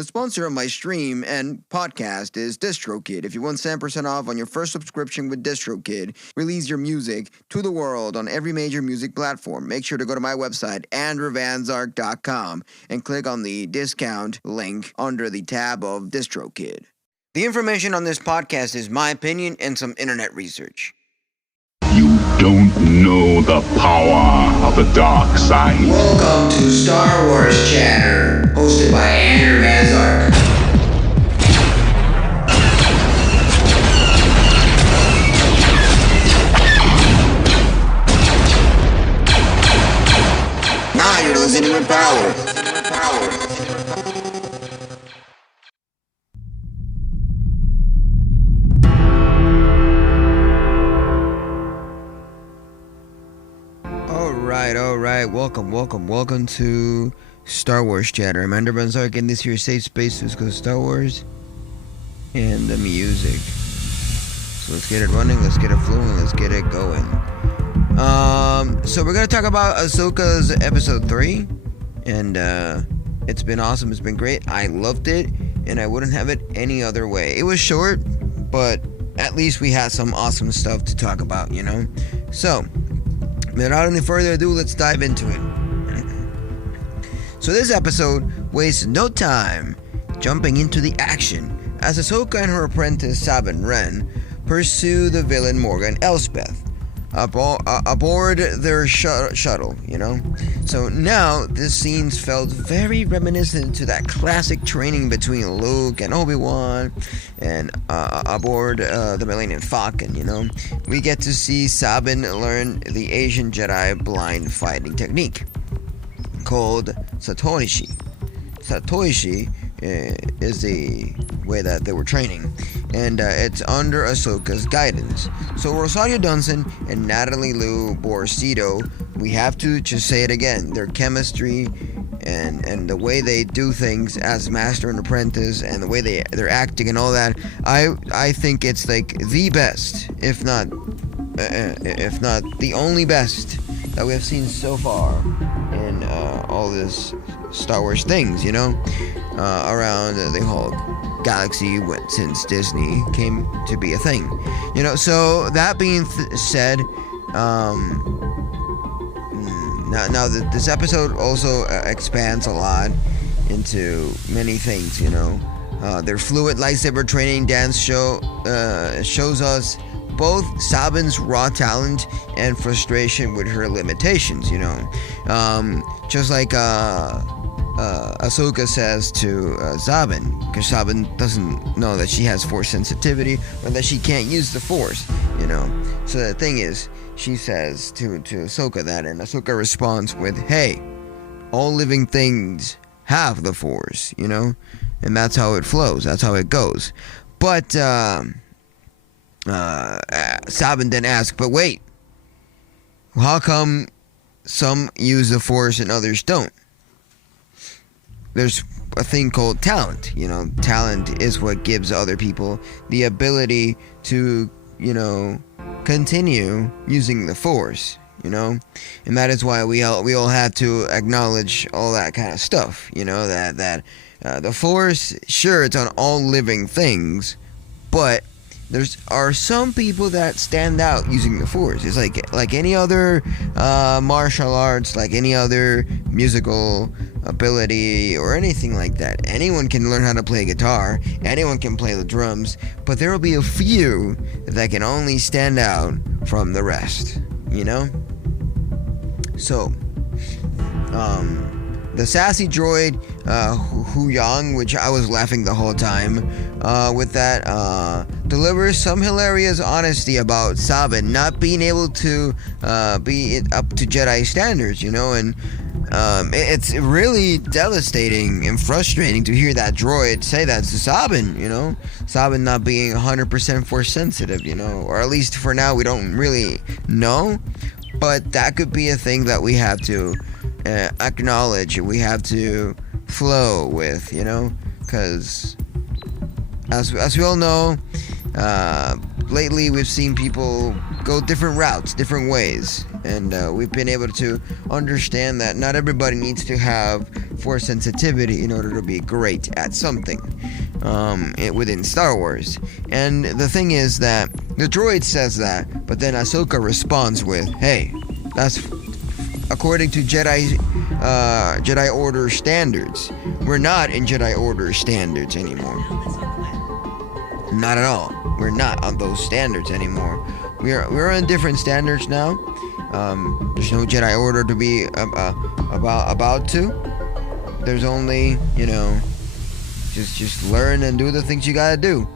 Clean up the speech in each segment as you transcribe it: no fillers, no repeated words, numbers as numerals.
The sponsor of my stream and podcast is DistroKid. If you want 10% off on your first subscription with DistroKid, release your music to the world on every major music platform. Make sure to go to my website, andrewvanzark.com, and click on the discount link under the tab of DistroKid. The information on this podcast is my opinion and some internet research. You don't know the power of the dark side. Welcome to Star Wars Chatter, hosted by Andrew Vanzark. Now you're listening with power. Alright, welcome to Star Wars Chatter. I'm Andrew Vanzark, and this here is safe space to discuss Star Wars and the music. So let's get it running, let's get it flowing, let's get it going. So we're gonna talk about Ahsoka's episode 3, and it's been awesome, it's been great. I loved it, and I wouldn't have it any other way. It was short, but at least we had some awesome stuff to talk about, you know? So, without any further ado, let's dive into it. So this episode wastes no time jumping into the action as Ahsoka and her apprentice Sabine Wren pursue the villain Morgan Elsbeth aboard their shuttle, you know? So now this scene felt very reminiscent to that classic training between Luke and Obi-Wan and aboard the Millennium Falcon, you know? We get to see Sabine learn the Asian Jedi blind fighting technique called Satoishi. Satoishi is the way that they were training, and it's under Ahsoka's guidance. So Rosario Dawson and Natalie Lou Borsido, we have to just say it again, their chemistry and the way they do things as master and apprentice, and the way they're acting and all that, I think it's like the best, if not the only best that we have seen so far in all this Star Wars things, you know, around the whole galaxy since Disney came to be a thing, you know. So that being said, now this episode also expands a lot into many things, you know. Their fluid lightsaber training dance shows us both Sabine's raw talent and frustration with her limitations, you know. Just like Ahsoka says to Sabine, because Sabine doesn't know that she has force sensitivity or that she can't use the force, you know. So the thing is, she says to Ahsoka that, and Ahsoka responds with, hey, all living things have the force, you know, and that's how it flows, that's how it goes. But Sabine then asks, but wait, how come some use the force and others don't? There's a thing called talent, you know. Talent is what gives other people the ability to, you know, continue using the force, you know, and that is why we all have to acknowledge all that kind of stuff, you know, that the force, sure, it's on all living things, but there are some people that stand out using the force. It's like any other martial arts, like any other musical ability or anything like that. Anyone can learn how to play guitar, anyone can play the drums, but there will be a few that can only stand out from the rest, you know? So, the sassy droid, Hu Yang, which I was laughing the whole time with that, delivers some hilarious honesty about Sabine not being able to be up to Jedi standards, you know, and it's really devastating and frustrating to hear that droid say that to Sabine, you know, Sabine not being 100% force sensitive, you know, or at least for now we don't really know, but that could be a thing that we have to acknowledge, we have to flow with, you know, because as we all know, lately we've seen people go different routes, different ways, and we've been able to understand that not everybody needs to have force sensitivity in order to be great at something within Star Wars. And the thing is that the droid says that, but then Ahsoka responds with, "Hey, that's according to Jedi Order standards. We're not in Jedi Order standards anymore. Not at all. We're not on those standards anymore. We're on different standards now. There's no Jedi Order to be about to. There's only, just learn and do the things you gotta do.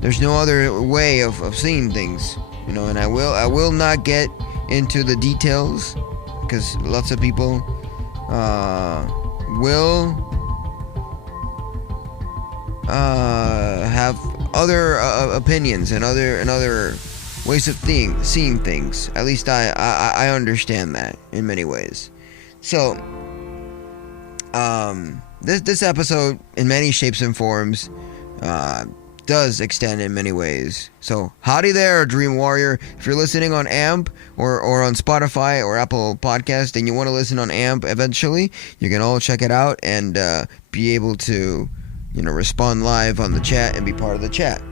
There's no other way of seeing things, and I will not get into the details because lots of people will have other opinions and other ways of seeing things. At least I understand that in many ways. So this episode, in many shapes and forms, does extend in many ways. So howdy there, Dream Warrior. If you're listening on AMP or on Spotify or Apple Podcast and you want to listen on AMP eventually, you can all check it out and be able to respond live on the chat and be part of the chat.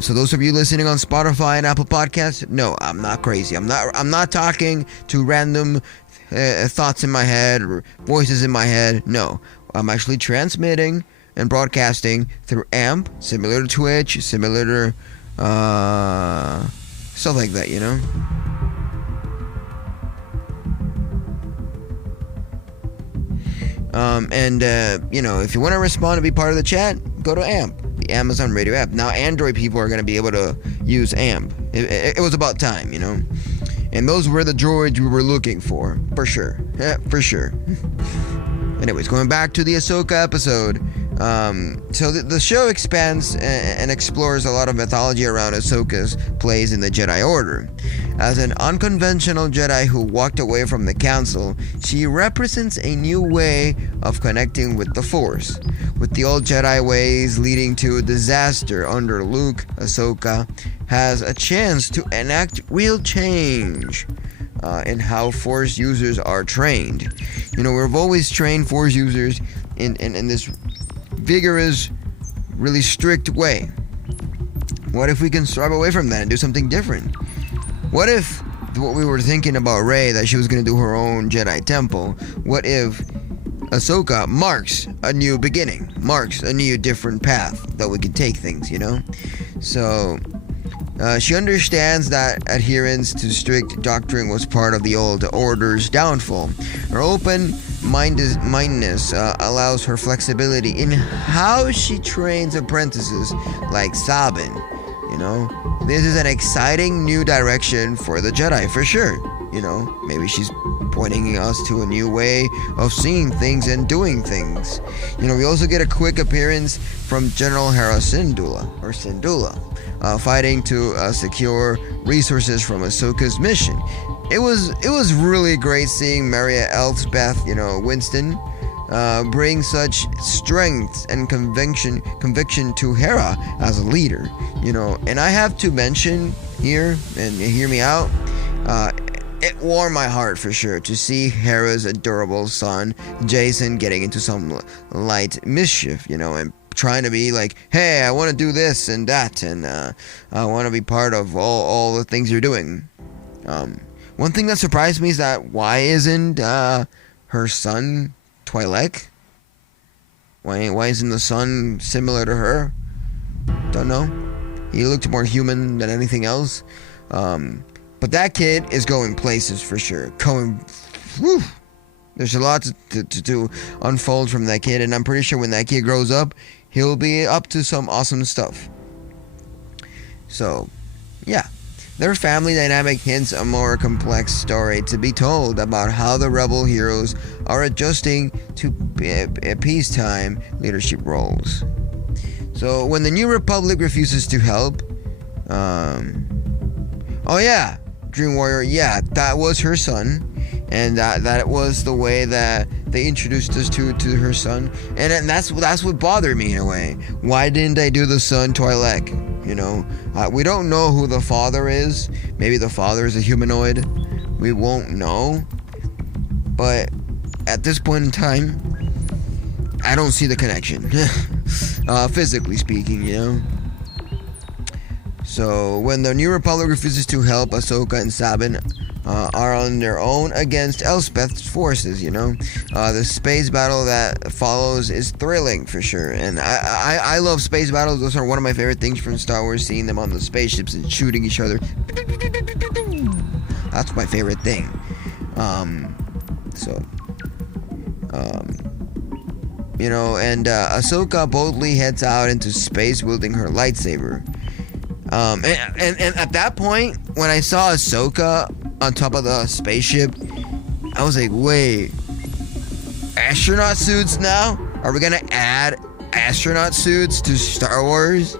So those of you listening on Spotify and Apple Podcasts, no, I'm not crazy. I'm not talking to random thoughts in my head or voices in my head. No, I'm actually transmitting and broadcasting through AMP, similar to Twitch, similar to stuff like that, if you want to respond and be part of the chat, go to AMP, the Amazon Radio app. Now Android people are going to be able to use AMP. It was about time, and those were the droids we were looking for sure. Yeah, for sure. Anyways, going back to the Ahsoka episode. So the show expands and explores a lot of mythology around Ahsoka's place in the Jedi Order. As an unconventional Jedi who walked away from the Council, she represents a new way of connecting with the Force. With the old Jedi ways leading to disaster under Luke, Ahsoka has a chance to enact real change in how Force users are trained. We've always trained Force users in this vigorous, really strict way. What if we can strive away from that and do something different? What if what we were thinking about Rey, that she was going to do her own Jedi temple, what if Ahsoka marks a new beginning, marks a new different path that we could take things, So she understands that adherence to strict doctrine was part of the old Order's downfall. Her open-mindedness allows her flexibility in how she trains apprentices like Sabine. This is an exciting new direction for the Jedi, for sure. Maybe she's pointing us to a new way of seeing things and doing things. We also get a quick appearance from General Hera Syndulla, fighting to secure resources from Ahsoka's mission. It was really great seeing Morgan Elsbeth, Winston, bring such strength and conviction to Hera as a leader, And I have to mention here, and hear me out, it warmed my heart for sure to see Hera's adorable son, Jason, getting into some light mischief, and trying to be like, hey, I want to do this and that, and I want to be part of all the things you're doing. One thing that surprised me is that why isn't her son Twi'lek? Why isn't the son similar to her? Don't know. He looked more human than anything else. But that kid is going places for sure. There's a lot to unfold from that kid, and I'm pretty sure when that kid grows up, he'll be up to some awesome stuff. So, yeah. Their family dynamic hints a more complex story to be told about how the rebel heroes are adjusting to peacetime leadership roles. So when the New Republic refuses to help, Dream Warrior, that was her son, and that was the way that they introduced us to her son, and that's what bothered me in a way. Why didn't they do the son Twi'lek? We don't know who the father is. Maybe the father is a humanoid. We won't know. But at this point in time, I don't see the connection, physically speaking, you know. So when the New Republic refuses to help, Ahsoka and Sabine are on their own against Elsbeth's forces, you know. The space battle that follows is thrilling for sure, and I love space battles. Those are one of my favorite things from Star Wars, seeing them on the spaceships and shooting each other. That's my favorite thing. You know, and Ahsoka boldly heads out into space wielding her lightsaber. And at that point, when I saw Ahsoka on top of the spaceship, I was like, wait, astronaut suits now? Are we gonna add astronaut suits to Star Wars?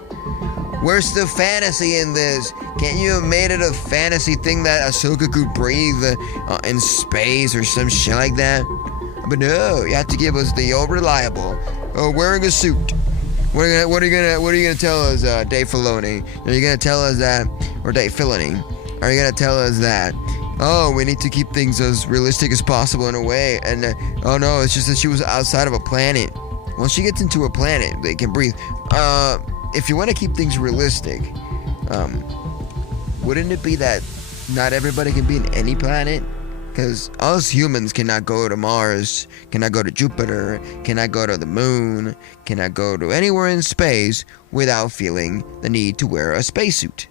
Where's the fantasy in this? Can't you have made it a fantasy thing that Ahsoka could breathe in space or some shit like that? But no, you have to give us the old reliable, wearing a suit. What are you gonna tell us, Dave Filoni? Are you gonna tell us that, or Dave Filoni? Are you gonna tell us that? Oh, we need to keep things as realistic as possible in a way, and oh no, it's just that she was outside of a planet. Once she gets into a planet, they can breathe. If you want to keep things realistic, wouldn't it be that not everybody can be in any planet? Because us humans cannot go to Mars, cannot go to Jupiter, cannot go to the moon, cannot go to anywhere in space without feeling the need to wear a spacesuit.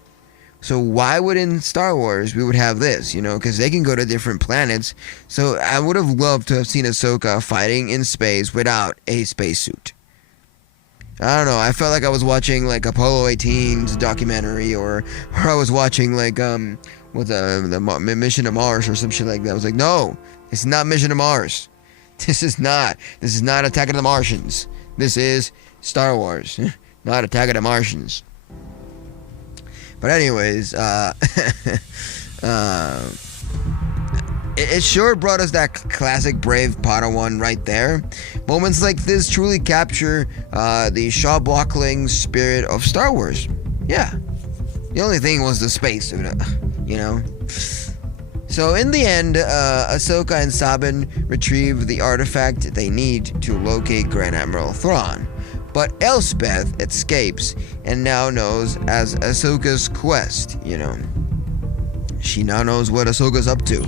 So why would in Star Wars we would have this, you know, because they can go to different planets. So I would have loved to have seen Ahsoka fighting in space without a spacesuit. I don't know, I felt like I was watching like Apollo 18's documentary, or I was watching like with the Mission to Mars or some shit like that. I was like, no, it's not Mission to Mars. This is not Attack of the Martians. This is Star Wars, not Attack of the Martians. But anyways, it sure brought us that classic brave Padawan right there. Moments like this truly capture the shawbuckling spirit of Star Wars. Yeah. The only thing was the space, you know. So in the end, Ahsoka and Sabine retrieve the artifact they need to locate Grand Admiral Thrawn. But Elsbeth escapes and now knows as Ahsoka's quest, you know. She now knows what Ahsoka's up to.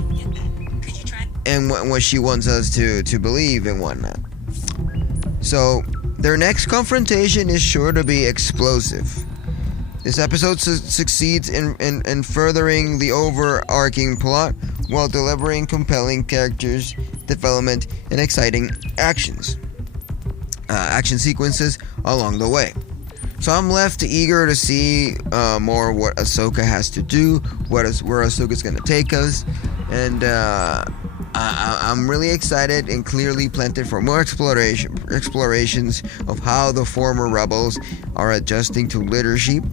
And what she wants us to believe and whatnot. So, their next confrontation is sure to be explosive. This episode succeeds in furthering the overarching plot while delivering compelling characters, development, and exciting action sequences along the way. So I'm left eager to see more what Ahsoka has to do, where Ahsoka's gonna take us, and I'm really excited and clearly planted for more explorations of how the former rebels are adjusting to leadership,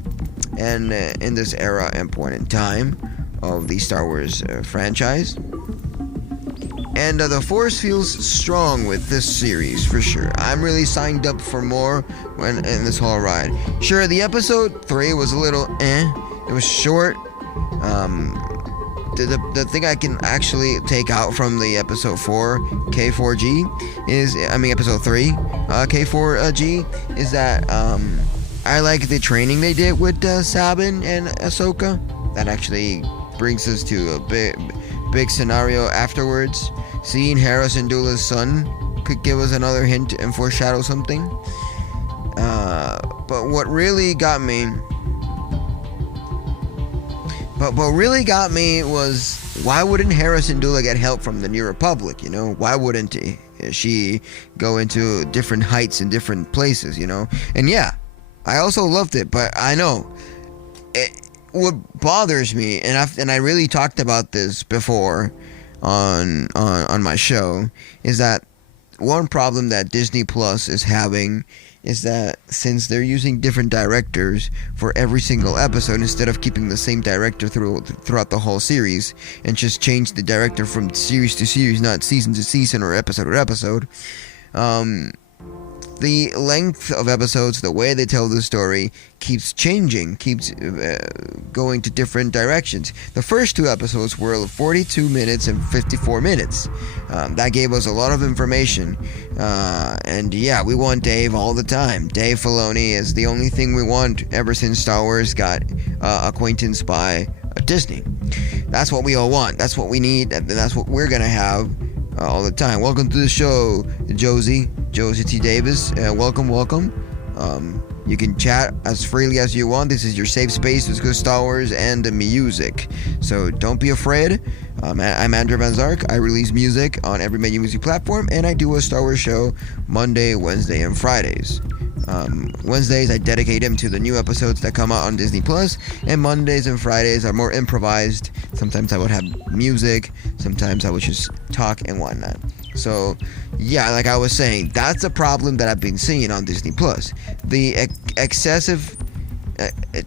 and in this era and point in time of the Star Wars franchise. And the Force feels strong with this series for sure. I'm really signed up for more in this whole ride. Sure, the episode 3 was a little it was short. The thing I can actually take out from the episode 4 K4G is, episode 3 K4G is that I like the training they did with Sabine and Ahsoka. That actually brings us to a big scenario afterwards. Seeing Harrison Dula's son could give us another hint and foreshadow something. But what really got me was, why wouldn't Harrison Dula get help from the New Republic, you know? Why wouldn't she go into different heights and different places, you know? And yeah, I also loved it, but I know what bothers me, and I really talked about this before on my show, is that one problem that Disney Plus is having is that since they're using different directors for every single episode instead of keeping the same director throughout the whole series, and just change the director from series to series, not season to season or episode to episode, the length of episodes, the way they tell the story, keeps changing, keeps going to different directions. The first 2 episodes were 42 minutes and 54 minutes. That gave us a lot of information. And yeah, we want Dave all the time. Dave Filoni is the only thing we want ever since Star Wars got acquaintanced by Disney. That's what we all want. That's what we need. And that's what we're going to have all the time. Welcome to the show, Josie T. Davis. Welcome. You can chat as freely as you want. This is your safe space to discuss Star Wars and music. So don't be afraid. I'm Andrew Van Zark. I release music on every major music platform, and I do a Star Wars show Monday, Wednesday, and Fridays. Wednesdays I dedicate them to the new episodes that come out on Disney Plus, and Mondays and Fridays are more improvised. Sometimes I would have music, sometimes I would just talk and whatnot. So yeah, like I was saying, that's a problem that I've been seeing on Disney Plus. The excessive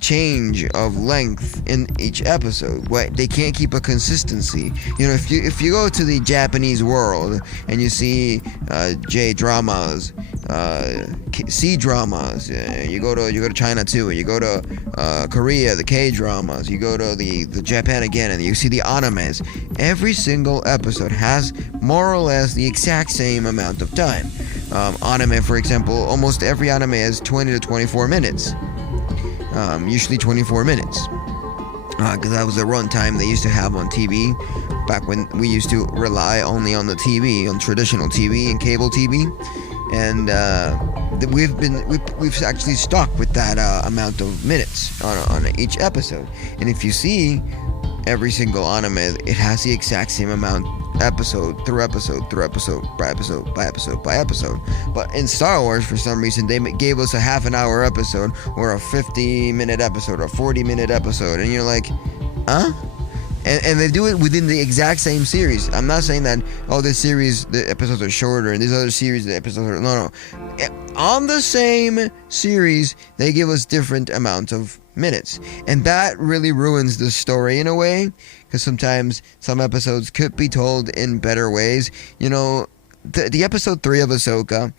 change of length in each episode. They can't keep a consistency. You know, if you go to the Japanese world and you see J dramas, C dramas, you go to China too, you go to Korea, the K dramas, you go to the Japan again, and you see the animes. Every single episode has more or less the exact same amount of time. Anime, for example, almost every anime is 20 to 24 minutes. Usually 24 minutes, because that was the runtime they used to have on TV back when we used to rely only on the TV, on traditional TV and cable TV, and we've actually stuck with that amount of minutes on each episode. And if you see every single anime, it has the exact same amount, episode through episode through episode by episode by episode by episode. But in Star Wars, for some reason, they gave us a half an hour episode or a 50-minute episode or a 40-minute episode, and you're like, huh? And they do it within the exact same series. I'm not saying that, this series, the episodes are shorter, and this other series, the episodes are... No. On the same series, they give us different amounts of minutes. And that really ruins the story in a way, because sometimes some episodes could be told in better ways. You know, the episode 3 of Ahsoka,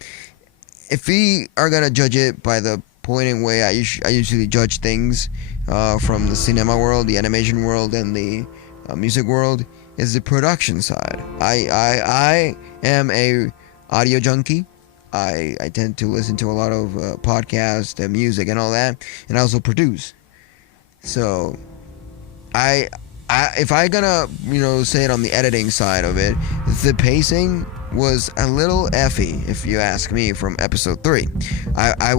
if we are going to judge it by the point and way I usually judge things from the cinema world, the animation world, and the music world, is the production side. I am a audio junkie. I tend to listen to a lot of podcasts and music and all that, and I also produce. So if I gonna say it on the editing side of it, the pacing was a little effy, if you ask me, from episode 3. I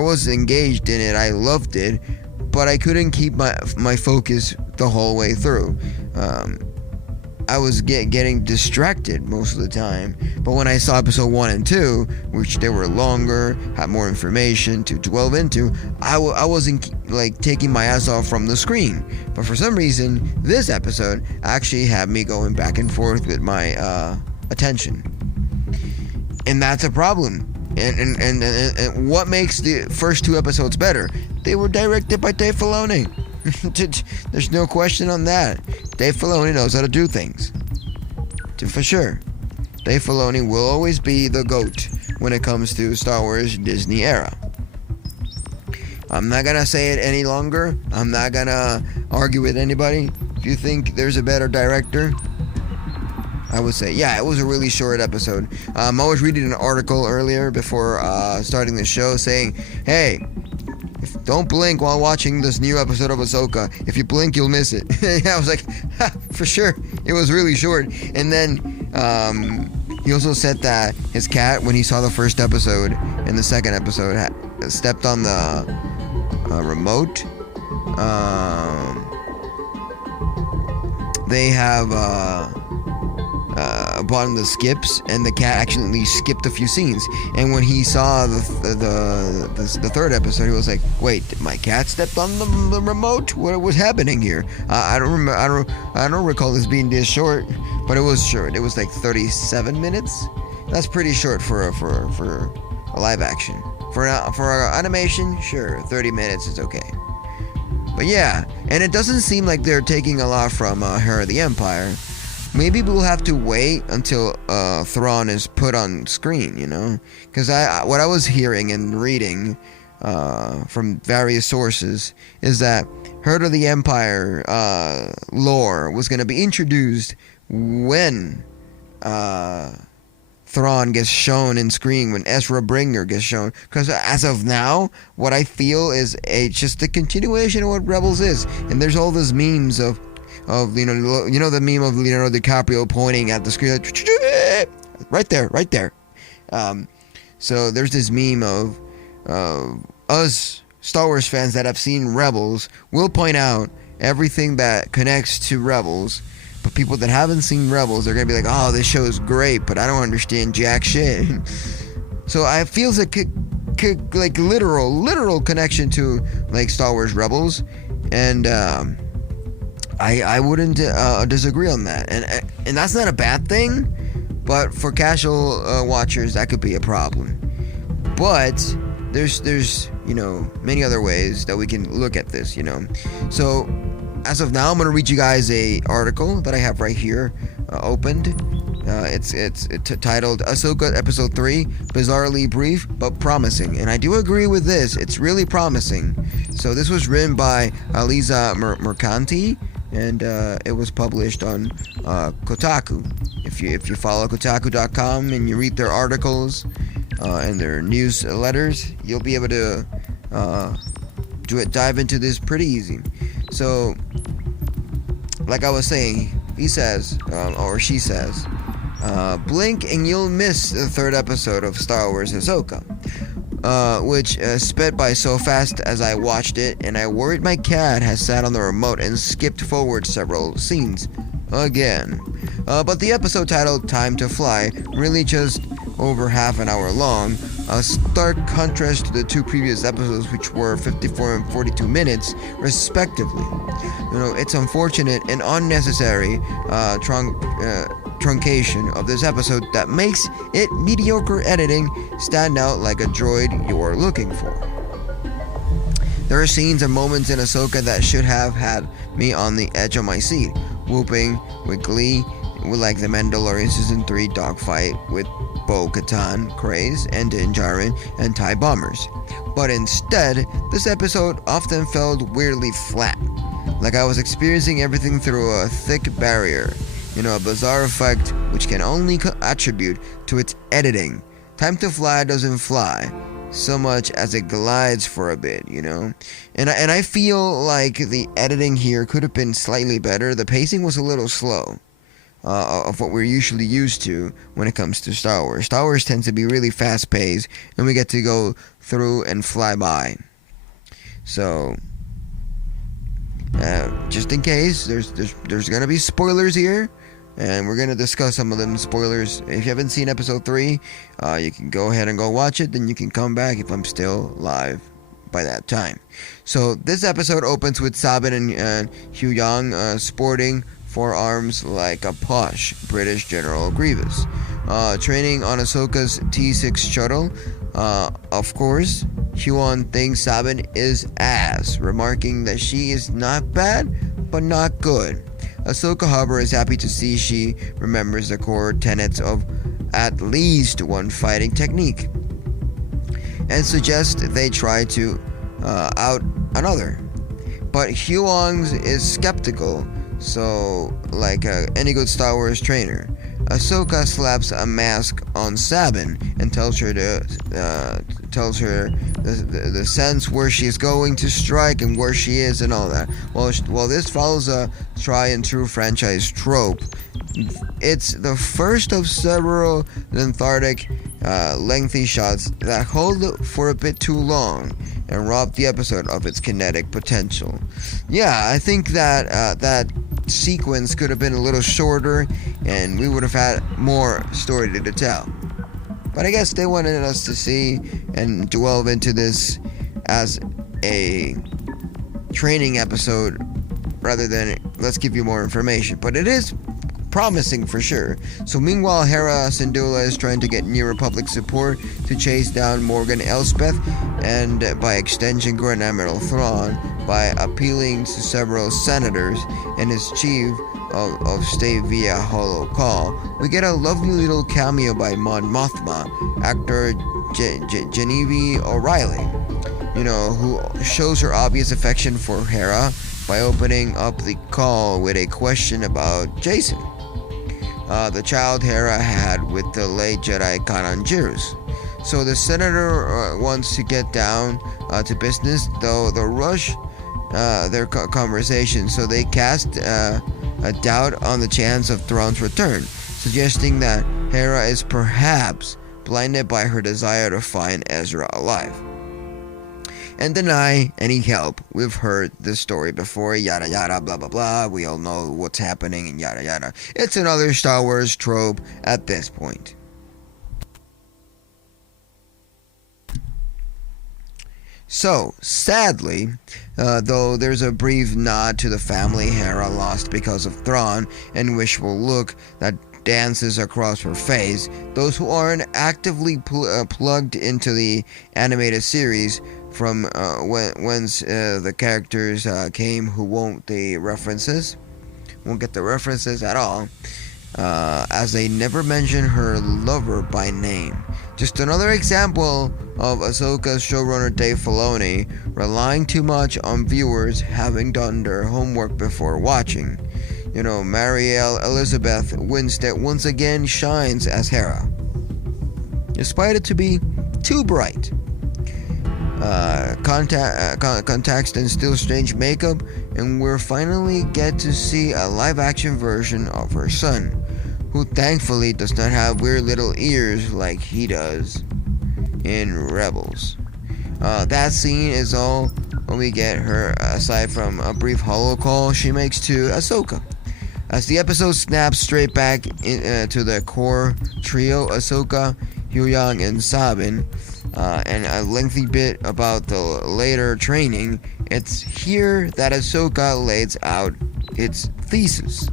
was engaged in it. I loved it, but I couldn't keep my focus the whole way through. I was getting distracted most of the time. But when I saw episode 1 and 2, which they were longer, had more information to delve into, I wasn't taking my ass off from the screen. But for some reason, this episode actually had me going back and forth with my attention, and that's a problem. And what makes the first 2 episodes better? They were directed by Dave Filoni. There's no question on that. Dave Filoni knows how to do things. For sure. Dave Filoni will always be the GOAT when it comes to Star Wars Disney era. I'm not gonna say it any longer. I'm not gonna argue with anybody. If you think there's a better director, I would say, yeah, it was a really short episode. I was reading an article earlier before starting the show saying, hey, don't blink while watching this new episode of Ahsoka. If you blink, you'll miss it. I was like, for sure, it was really short. And then he also said that his cat, when he saw the first episode and the second episode, stepped on the remote. They have bought the skips, and the cat actually skipped a few scenes. And when he saw the third episode, he was like, "Wait, my cat stepped on the remote? What was happening here?" I don't remember. I don't recall this being this short, but it was short. It was like 37 minutes. That's pretty short for a live action. For animation, sure, 30 minutes is okay. But yeah, and it doesn't seem like they're taking a lot from Her of the Empire. maybe we'll have to wait until Thrawn is put on screen, you know? Because what I was hearing and reading from various sources is that Herd of the Empire lore was going to be introduced when Thrawn gets shown in screen, when Ezra Brinker gets shown. Because as of now, what I feel is just a continuation of what Rebels is. And there's all those memes of you know the meme of Leonardo DiCaprio pointing at the screen, like, right there. So there's this meme of us Star Wars fans that have seen Rebels will point out everything that connects to Rebels. But people that haven't seen Rebels, they're gonna be like, "Oh, this show is great, but I don't understand jack shit." So I feel like literal connection to like Star Wars Rebels, and I wouldn't disagree on that, and that's not a bad thing, but for casual watchers that could be a problem. But there's many other ways that we can look at this, So as of now, I'm gonna read you guys a article that I have right here opened. It's titled Ahsoka Episode 3, bizarrely brief but promising, and I do agree with this. It's really promising. So this was written by Aliza Mercanti, and it was published on Kotaku. If you follow Kotaku.com and you read their articles and their newsletters, you'll be able to dive into this pretty easy. So, like I was saying, he says, or she says, blink and you'll miss the third episode of Star Wars Ahsoka, which sped by so fast as I watched it, and I worried my cat has sat on the remote and skipped forward several scenes again. But the episode titled Time to Fly, really just over half an hour long, a stark contrast to the two previous episodes, which were 54 and 42 minutes respectively. It's unfortunate and unnecessary truncation of this episode that makes it mediocre editing stand out like a droid you're looking for. There are scenes and moments in Ahsoka that should have had me on the edge of my seat, whooping with glee, with like the Mandalorian Season 3 dogfight with Bo-Katan, Kryze, and Din Djarin, and TIE bombers. But instead, this episode often felt weirdly flat, like I was experiencing everything through a thick barrier, a bizarre effect which can only attribute to its editing. Time to Fly doesn't fly so much as it glides for a bit, and I feel like the editing here could have been slightly better. The pacing was a little slow. Of what we're usually used to when it comes to Star Wars. Star Wars tends to be really fast-paced, and we get to go through and fly by. So, just in case, there's gonna be spoilers here, and we're gonna discuss some of them spoilers. If you haven't seen Episode 3, you can go ahead and go watch it. Then you can come back if I'm still live by that time. So this episode opens with Sabine and Huyang sporting forearms like a posh British General Grievous, training on Ahsoka's T6 shuttle. Of course, Huon thinks Sabine is ass, remarking that she is not bad, but not good. Ahsoka, however, is happy to see she remembers the core tenets of at least one fighting technique, and suggests they try to out another. But Huongs is skeptical. So, like any good Star Wars trainer, Ahsoka slaps a mask on Sabine and tells her the sense where she's going to strike and where she is and all that. Well, this follows a try and true franchise trope. It's the first of several lethargic, lengthy shots that hold for a bit too long and rob the episode of its kinetic potential. Yeah, I think that that sequence could have been a little shorter and we would have had more story to tell. But I guess they wanted us to see and delve into this as a training episode rather than let's give you more information. But it is promising for sure. So meanwhile, Hera Syndulla is trying to get New Republic support to chase down Morgan Elsbeth and by extension Grand Admiral Thrawn by appealing to several senators and his chief of Stay via Hollow Call, we get a lovely little cameo by Mon Mothma, actor Genevieve O'Reilly, who shows her obvious affection for Hera by opening up the call with a question about Jason, the child Hera had with the late Jedi Kanan Jarrus. So the senator wants to get down to business, though the rush their conversation, so they cast a doubt on the chance of Thrawn's return, suggesting that Hera is perhaps blinded by her desire to find Ezra alive and deny any help. We've heard this story before, yada yada, blah blah blah. We all know what's happening and yada yada. It's another Star Wars trope at this point. So, sadly, though there's a brief nod to the family Hera lost because of Thrawn and wishful look that dances across her face, those who aren't actively plugged into the animated series from whence the characters came who won't get the references at all, as they never mention her lover by name. Just another example of Ahsoka's showrunner Dave Filoni relying too much on viewers having done their homework before watching. Marielle Elizabeth Winstead once again shines as Hera, despite it to be too bright. Context and still strange makeup, and we'll finally get to see a live-action version of her son, who thankfully does not have weird little ears like he does in Rebels. That scene is all we get her, aside from a brief hollow call she makes to Ahsoka. As the episode snaps straight back to the core trio, Ahsoka, Huyang, and Sabine, and a lengthy bit about the later training, it's here that Ahsoka lays out its thesis.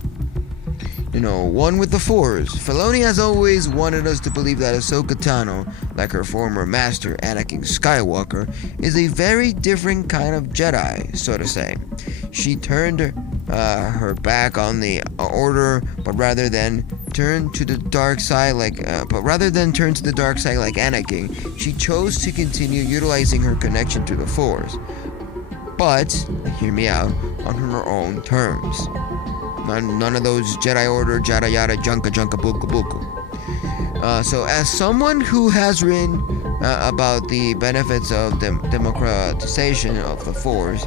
One with the Force. Filoni has always wanted us to believe that Ahsoka Tano, like her former master Anakin Skywalker, is a very different kind of Jedi, so to say. She turned her back on the Order, but rather than turn to the dark side like Anakin, she chose to continue utilizing her connection to the Force. But, hear me out, on her own terms. None of those Jedi Order, jada yada, junka buka buka. So as someone who has written about the benefits of democratization of the Force,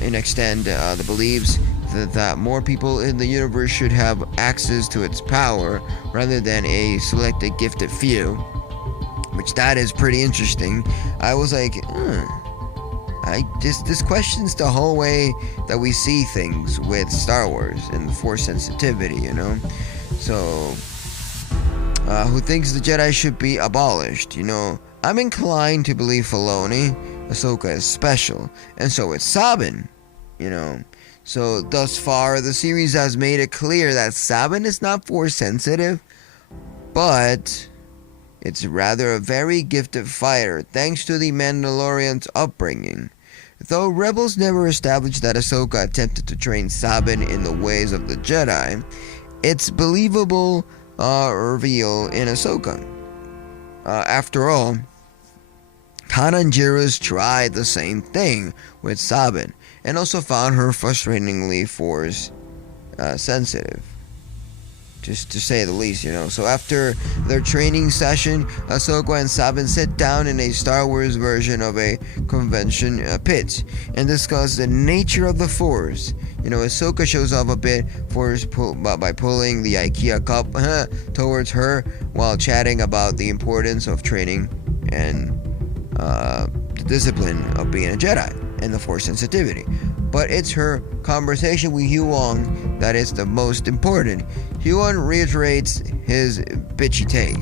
in extent the beliefs that more people in the universe should have access to its power rather than a selected gifted few, which that is pretty interesting. I was like, this questions the whole way that we see things with Star Wars and the Force sensitivity, So, who thinks the Jedi should be abolished? I'm inclined to believe Filoni. Ahsoka is special, and so is Sabine. So thus far, the series has made it clear that Sabine is not Force sensitive, but it's rather a very gifted fighter thanks to the Mandalorian's upbringing. Though Rebels never established that Ahsoka attempted to train Sabine in the ways of the Jedi, it's believable reveal in Ahsoka. After all, Kanan Jarrus tried the same thing with Sabine and also found her frustratingly Force sensitive, just to say the least, So after their training session, Ahsoka and Sabine sit down in a Star Wars version of a convention pit and discuss the nature of the Force. Ahsoka shows off a bit by pulling the IKEA cup towards her while chatting about the importance of training and the discipline of being a Jedi and the Force sensitivity. But it's her conversation with Huyang that is the most important. Huyang reiterates his bitchy take,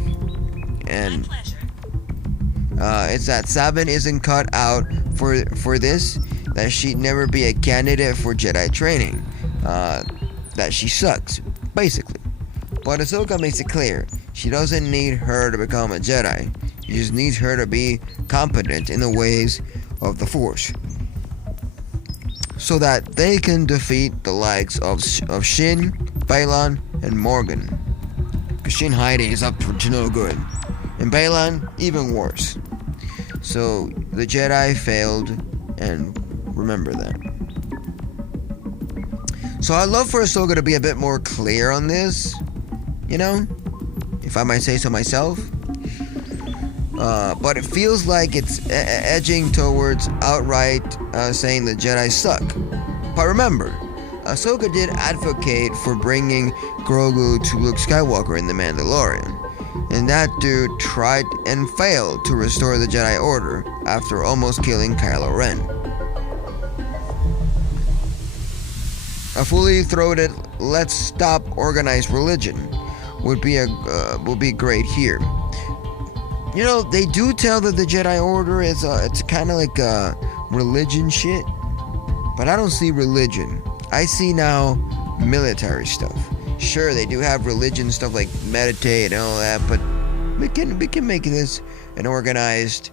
and it's that Sabine isn't cut out for this, that she'd never be a candidate for Jedi training, that she sucks, basically. But Ahsoka makes it clear she doesn't need her to become a Jedi. She just needs her to be competent in the ways of the Force. so that they can defeat the likes of Shin, Baylan, and Morgan. Because Shin hiding is up to no good, and Baylan even worse. So the Jedi failed, and remember that. So I'd love for Ahsoka to be a bit more clear on this, you know, if I might say so myself. But it feels like it's edging towards outright saying the Jedi suck. But remember, Ahsoka did advocate for bringing Grogu to Luke Skywalker in The Mandalorian. And that dude tried and failed to restore the Jedi Order after almost killing Kylo Ren. A fully throated "let's stop organized religion" would be great here. You know, they do tell that the Jedi Order is it's kind of like a religion shit, but I don't see religion. I see now military stuff. Sure, they do have religion stuff like meditate and all that, but we can make this an organized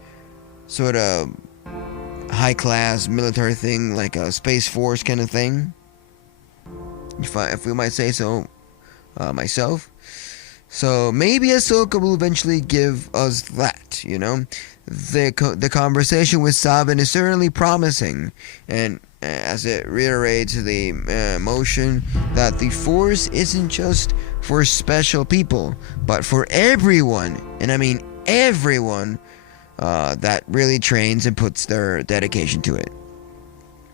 sort of high class military thing, like a Space Force kind of thing, if we might say so myself. So maybe Ahsoka will eventually give us that, you know. The conversation with Sabine is certainly promising, and as it reiterates the motion that the Force isn't just for special people, but for everyone, and I mean everyone, that really trains and puts their dedication to it.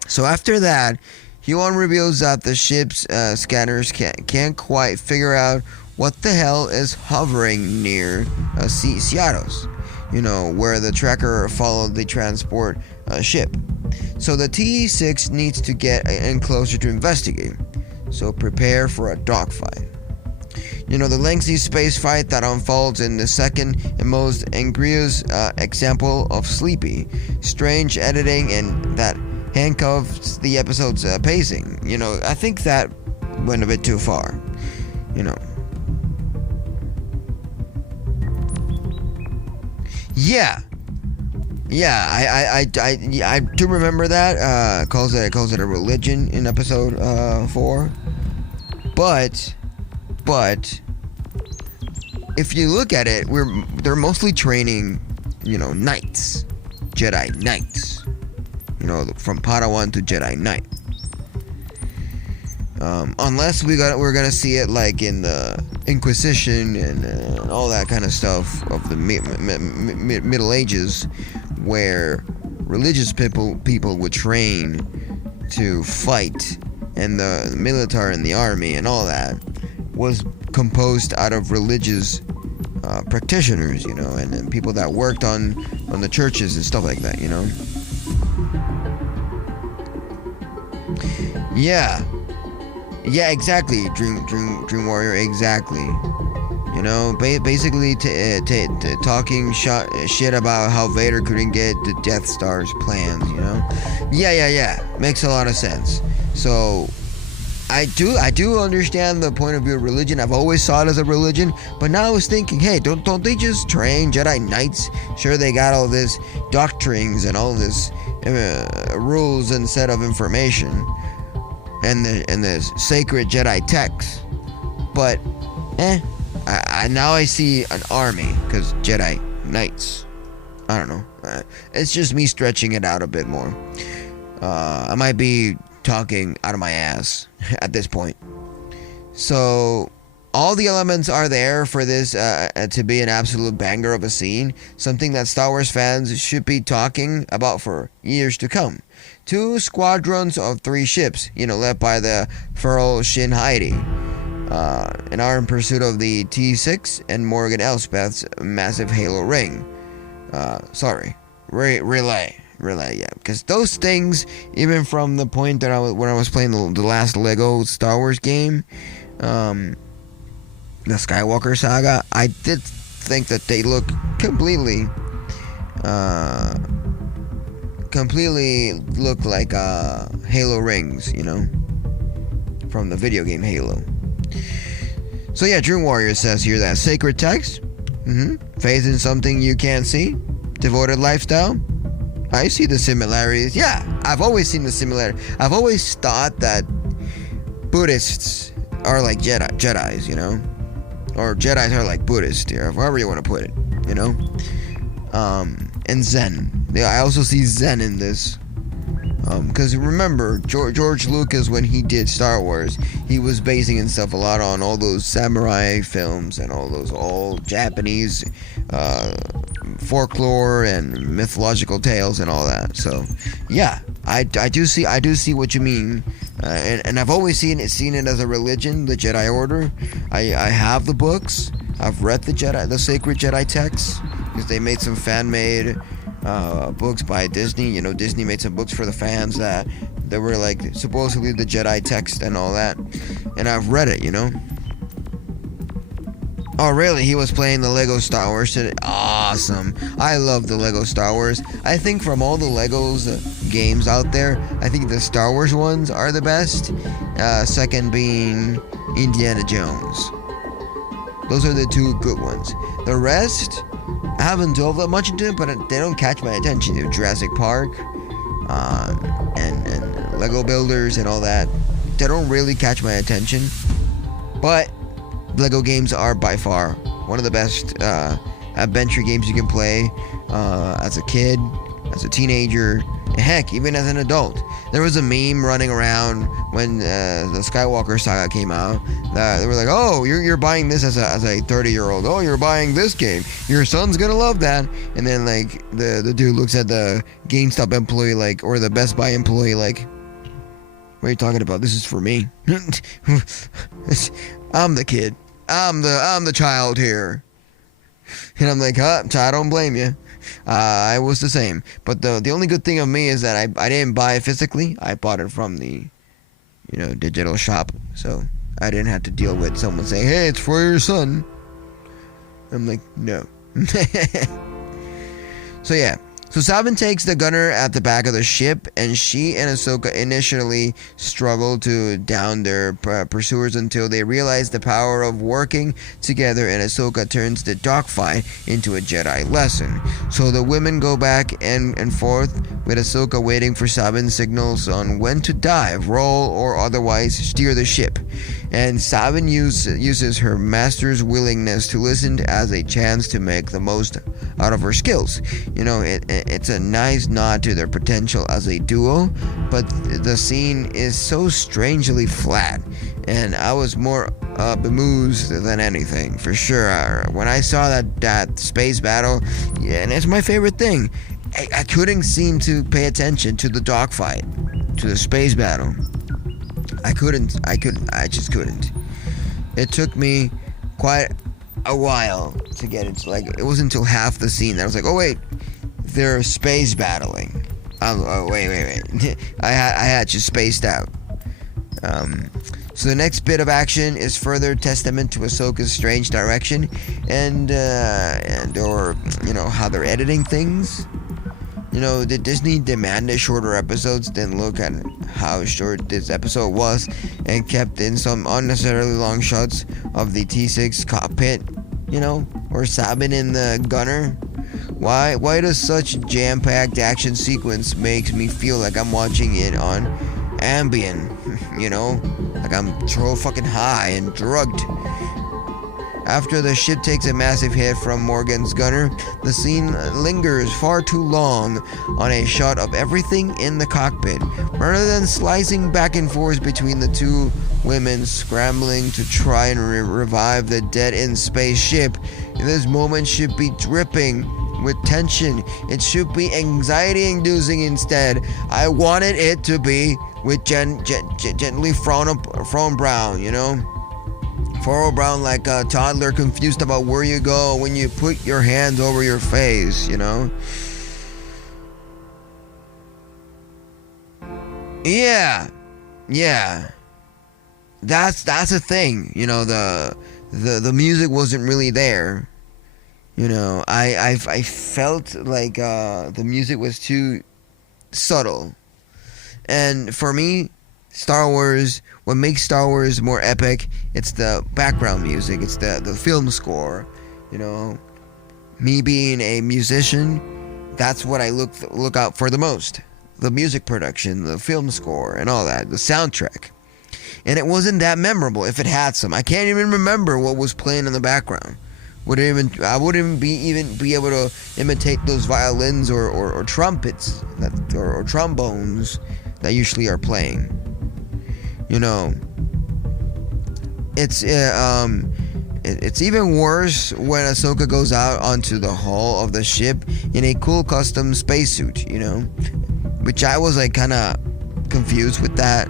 So after that, Huon reveals that the ship's scanners can't quite figure out what the hell is hovering near Seatos, you know, where the tracker followed the transport ship. So the T6 needs to get in closer to investigate. So prepare for a dogfight. You know, the lengthy space fight that unfolds in the second and most egregious example of sleepy, strange editing, and that handcuffs the episode's pacing. You know, I think that went a bit too far. You know. Yeah, I do remember that. Calls it a religion in episode 4. But if you look at it, they're mostly training, you know, knights, Jedi knights. You know, from Padawan to Jedi Knight. Unless we're gonna see it like in the Inquisition and all that kind of stuff of the Middle Ages, where religious people would train to fight, and the military and the army and all that was composed out of religious practitioners, you know, and people that worked on the churches and stuff like that, you know. Yeah, exactly. Dream Warrior, exactly. You know, basically talking shit about how Vader couldn't get the Death Star's plans, you know. Yeah. Makes a lot of sense. So I do understand the point of view of religion. I've always saw it as a religion, but now I was thinking, hey, don't they just train Jedi Knights? Sure, they got all this doctrines and all this rules and set of information, and the sacred Jedi texts, but now I see an army, because Jedi Knights. I don't know. It's just me stretching it out a bit more. I might be talking out of my ass at this point. So all the elements are there for this to be an absolute banger of a scene, something that Star Wars fans should be talking about for years to come. 2 squadrons of 3 ships, you know, led by the Feral Shin Heidi, and are in pursuit of the T6 and Morgan Elsbeth's massive Halo ring. Relay, yeah. Because those things, even from the point that when I was playing the last Lego Star Wars game, the Skywalker Saga, I did think that they look completely look like Halo rings, you know, from the video game Halo. So yeah, Dream Warrior says here that sacred text, faith in something you can't see, devoted lifestyle. I see the similarities. Yeah, I've always seen the similarity. I've always thought that Buddhists are like Jedis, you know? Or Jedis are like Buddhists, or however you want to put it, you know? And Zen. Yeah, I also see Zen in this. Because remember, George Lucas, when he did Star Wars, he was basing himself a lot on all those samurai films and all those old Japanese folklore and mythological tales and all that. So, yeah, I do see what you mean, and I've always seen it as a religion, the Jedi Order. I have the books. I've read the sacred Jedi texts, because they made some fan-made books by Disney. You know, Disney made some books for the fans that were like supposedly the Jedi text and all that, and I've read it, you know. Oh really? He was playing the Lego Star Wars today? Awesome. I love the Lego Star Wars. I think from all the Legos games out there, I think the Star Wars ones are the best, second being Indiana Jones. Those are the two good ones. The rest, I haven't delved that much into it, but they don't catch my attention. Jurassic Park, and Lego Builders and all that, they don't really catch my attention. But Lego games are by far one of the best adventure games you can play as a kid, as a teenager, heck, even as an adult. There was a meme running around when the Skywalker saga came out that they were like, "Oh, you're buying this as a 30-year-old. Oh, you're buying this game. Your son's gonna love that." And then like the dude looks at the GameStop employee like, or the Best Buy employee like, "What are you talking about? This is for me. I'm the kid. I'm the child here." And I'm like, I don't blame you. I was the same. But the only good thing of me is that I didn't buy it physically. I bought it from the, digital shop. So I didn't have to deal with someone saying, "Hey, it's for your son." I'm like, no. So yeah. So Sabine takes the gunner at the back of the ship, and she and Ahsoka initially struggle to down their pursuers until they realize the power of working together, and Ahsoka turns the dogfight into a Jedi lesson. So the women go back and forth, with Ahsoka waiting for Sabine's signals on when to dive, roll, or otherwise steer the ship. And Sabine uses her master's willingness to listen as a chance to make the most out of her skills. It's a nice nod to their potential as a duo, but the scene is so strangely flat, and I was more bemused than anything, for sure. When I saw that space battle, yeah, and it's my favorite thing, I couldn't seem to pay attention to the dogfight, to the space battle. I just couldn't. It took me quite a while to get into, it wasn't until half the scene that I was like, oh wait, they're space battling. Oh wait. I had just spaced out. So the next bit of action is further testament to Ahsoka's strange direction and how they're editing things. Did Disney demand shorter episodes? Then look at how short this episode was and kept in some unnecessarily long shots of the T6 cockpit, or Sabine in the gunner. Why does such jam-packed action sequence makes me feel like I'm watching it on Ambien, like I'm so fucking high and drugged. After the ship takes a massive hit from Morgan's gunner, the scene lingers far too long on a shot of everything in the cockpit, rather than slicing back and forth between the two women scrambling to try and revive the dead in space ship. This moment should be dripping with tension. It should be anxiety-inducing instead. I wanted it to be with gently frown brown, Furrow brown like a toddler confused about where you go when you put your hands over your face, Yeah. That's a thing, the music wasn't really there. I felt like the music was too subtle. And for me, Star Wars, what makes Star Wars more epic, it's the background music, it's the film score. Me being a musician, that's what I look out for the most. The music production, the film score, and all that, the soundtrack. And it wasn't that memorable if it had some. I can't even remember what was playing in the background. I wouldn't be able to imitate those violins or trumpets or trombones that usually are playing. You know, it's even worse when Ahsoka goes out onto the hull of the ship in a cool custom spacesuit, you know, which I was like kind of confused with that,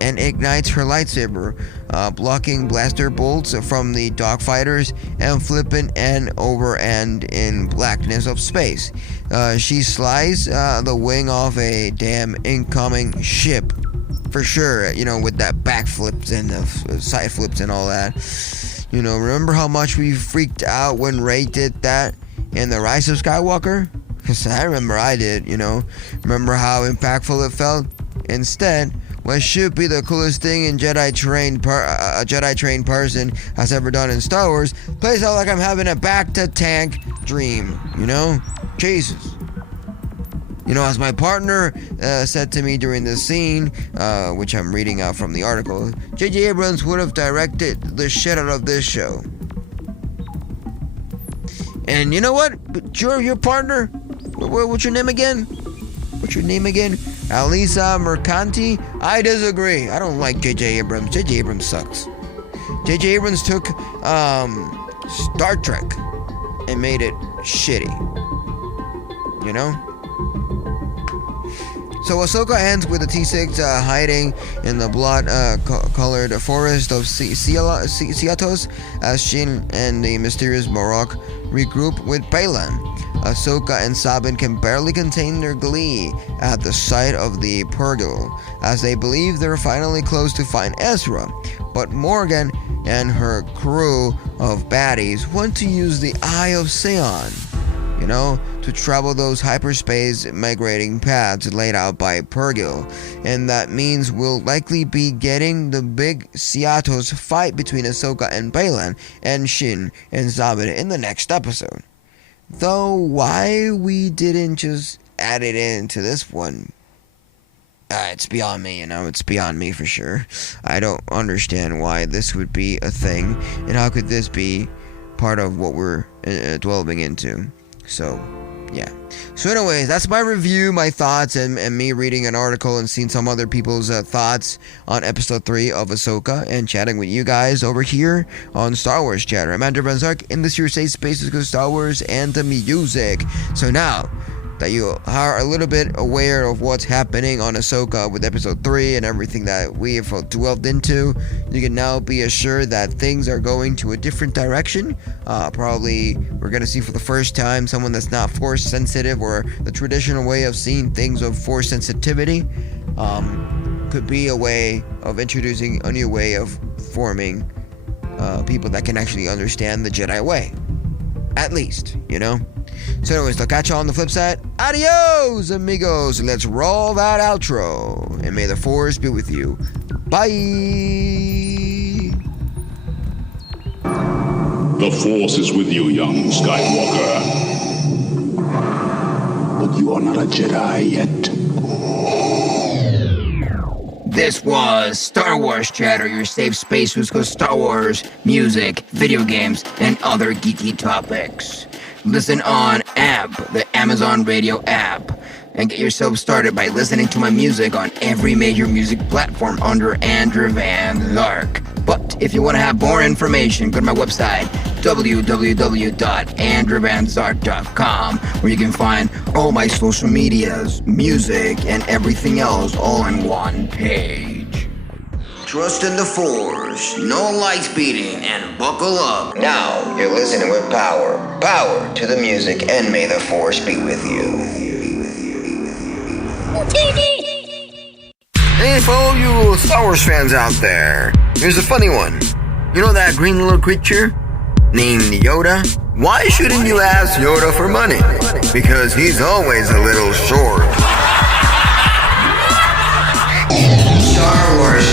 and ignites her lightsaber, blocking blaster bolts from the dogfighters and flipping end over end in blackness of space. She slices the wing off a damn incoming ship, for sure, you know, with that backflips and the side flips and all that. You know, remember how much we freaked out when Rey did that in The Rise of Skywalker? Because I remember I did, you know. Remember how impactful it felt? Instead, what should be the coolest thing a Jedi trained person has ever done in Star Wars plays out like I'm having a back-to-tank dream, you know? Jesus. You know, as my partner said to me during the scene, which I'm reading out from the article, J.J. Abrams would have directed the shit out of this show. And you know what? Your partner? What's your name again? Alisa Mercanti? I disagree. I don't like J.J. Abrams. J.J. Abrams sucks. J.J. Abrams took Star Trek and made it shitty. You know? So Ahsoka ends with the T6 hiding in the blood-colored forest of Seatos as Shin and the mysterious Morok regroup with Baylan. Ahsoka and Sabine can barely contain their glee at the sight of the Purrgil, as they believe they're finally close to find Ezra. But Morgan and her crew of baddies want to use the Eye of Sion, you know, to travel those hyperspace migrating paths laid out by Purrgil, and that means we'll likely be getting the big Seatos fight between Ahsoka and Baylan and Shin and Sabine in the next episode. Though why we didn't just add it into this one, it's beyond me, you know, it's beyond me for sure. I don't understand why this would be a thing, and how could this be part of what we're delving into. So, yeah. So anyways, that's my review, my thoughts, and me reading an article and seeing some other people's thoughts on episode 3 of Ahsoka, and chatting with you guys over here on Star Wars Chatter. I'm Andrew Van Zark, in this your safe space to discuss Star Wars and the music. So now that you are a little bit aware of what's happening on Ahsoka with episode 3 and everything that we have dwelled into, you can now be assured that things are going to a different direction. Probably we're going to see for the first time someone that's not force sensitive, or the traditional way of seeing things of force sensitivity. Could be a way of introducing a new way of forming people that can actually understand the Jedi way. At least, you know? So anyways, I'll catch you on the flip side. Adios, amigos. Let's roll that outro. And may the Force be with you. Bye. The Force is with you, young Skywalker. But you are not a Jedi yet. This was Star Wars Chatter, your safe space to discuss Star Wars, music, video games, and other geeky topics. Listen on AMP, the Amazon Radio app, and get yourself started by listening to my music on every major music platform under Andrew Van Zark. But if you want to have more information, go to my website, www.andrewvanzark.com, where you can find all my social medias, music, and everything else all in one page. Trust in the Force, no lights beating, and buckle up. Now you're listening with power. Power to the music, and may the Force be with you. Hey, for all you Star Wars fans out there, here's a funny one. You know that green little creature named Yoda? Why shouldn't you ask Yoda for money? Because he's always a little short. Star Wars